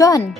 John.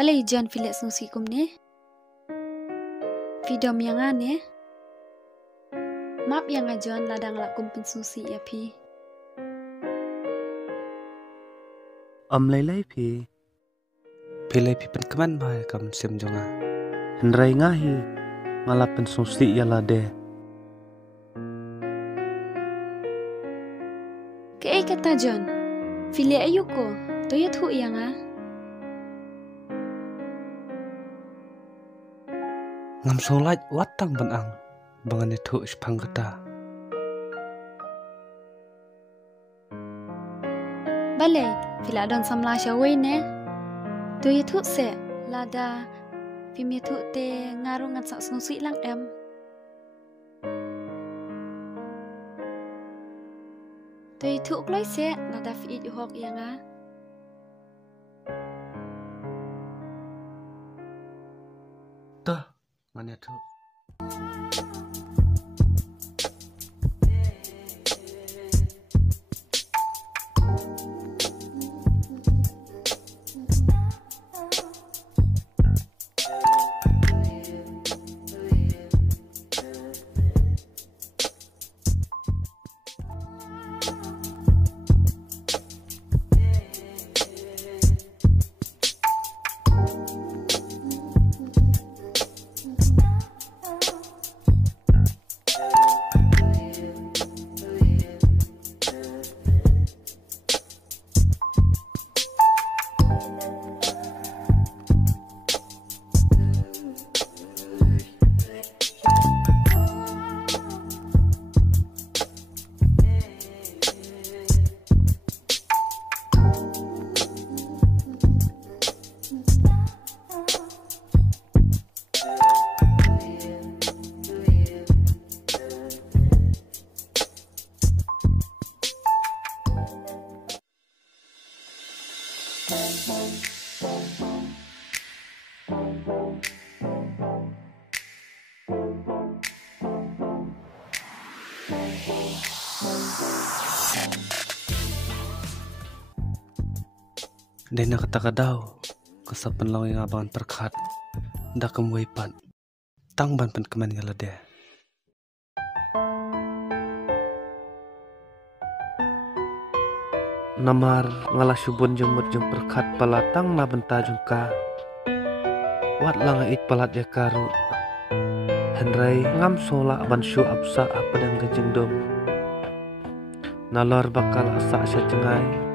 Balai John Philip susi kumne. Video yang ane. Map yang John ladang lakum pensusi ya pi. Lai pi. Pilih pi pen keman bahaya kam sim jonga. Hendrai ngahi ngalap pensusi ya lade. Ke kata John. Philip ayuko. Toyat hu yang Ngam solat watang benang bangan itu sepang kata. Balai Philip don samla syawai ne. Toyat hu se lada Pimi tu te ngaruh ngat sak susi lang em. Toyat hu kloi se lada fi hok yang Tuh, mana tu? Dena kata kadau kesapen long yang abangan perkat dak kemuai pan tang ban pen keman ngalade. Namar ngalah subun jemut jeng perkat palatang na benta jengka. Wat langa ik palat ya karu. Henry ngam sola ban syu apsa apa dan gajeng dom. Nalor bakal asa sya cengai.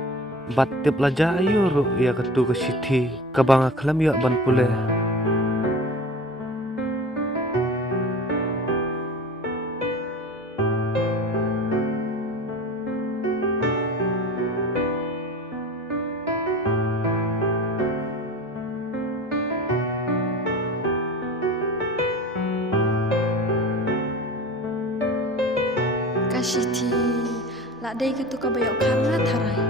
Bat tip laja ayu ru ya ketu ke siti. Kabanga kelam ya ban puleh. Kasiti lak dai ketu ka bayok karna tharai.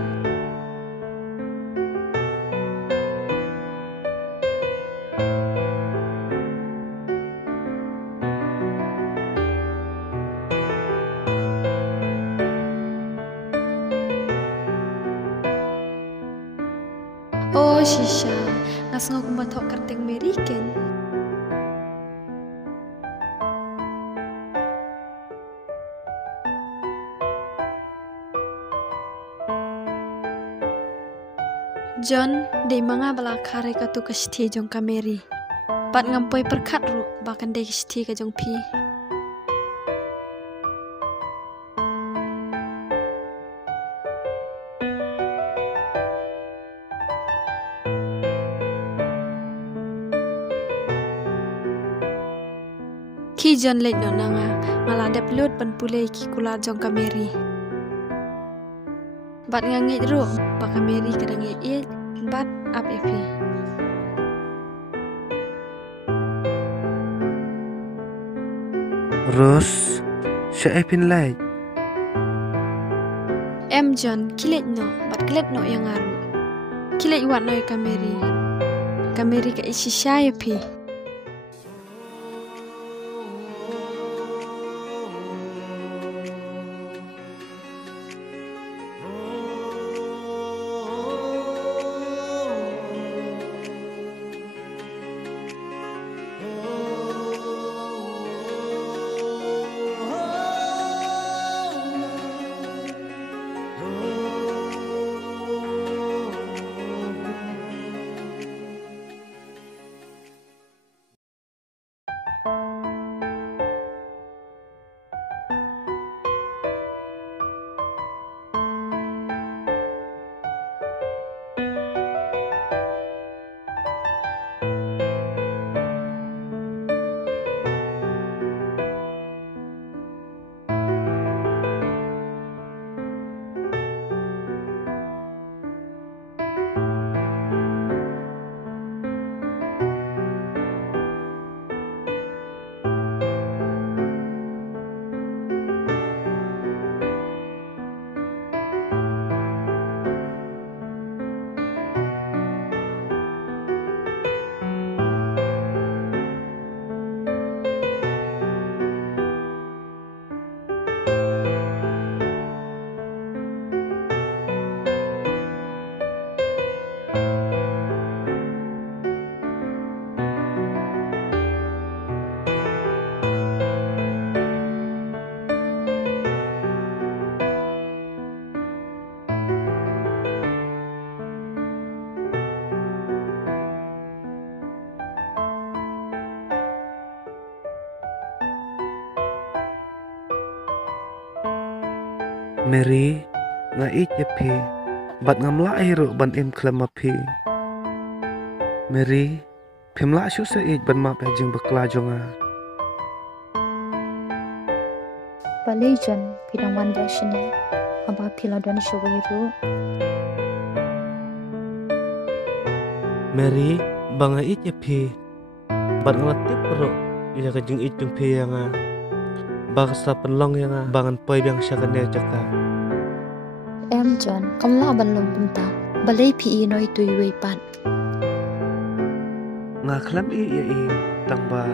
Oh shisha, ngas ngok bathok kerteng meriken. John, dei manga bala khare katu kashthi jong kameri. Pat ngampoi perkat ru bakan dei kashthi ka jong pi. Ki John lek no nanga ngala dep lut pan pulei ki kula jong kameri. Bat ngangit ru pa kameri kadang ye bat ap epi. Ros sya epin lai. Em John kilet no bat kilet no yang aru. Kilet wat no kameri. Kameri ka isi sya epi. Mary nga ik epi. Bat ngam la ru ban im klam api. Mary pimla syu sa ik ban map jeng bakla jonga. Balai John pidang wan dashine aba pila don shawairu. Mary banga ik epi. Bat ngalatip ru ya ka jeng ik jeng pi yang baksa penlong yang bangan poi yang syakane jaka. Em John kamla ban lom punta balai pi noi tuiwei pan. Nga klam i ya i tang ba.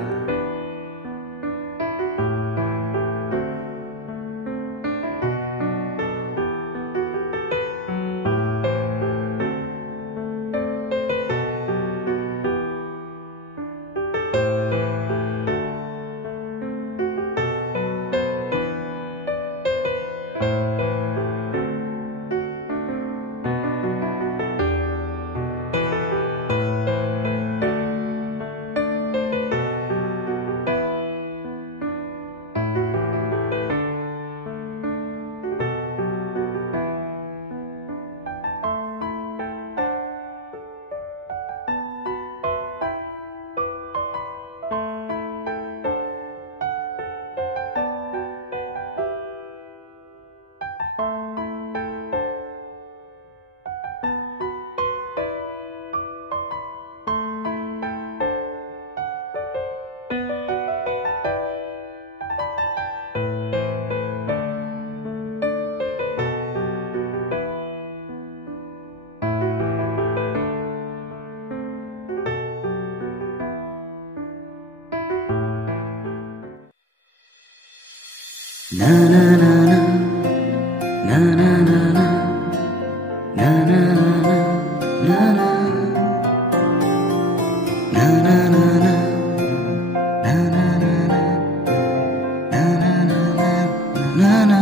Na na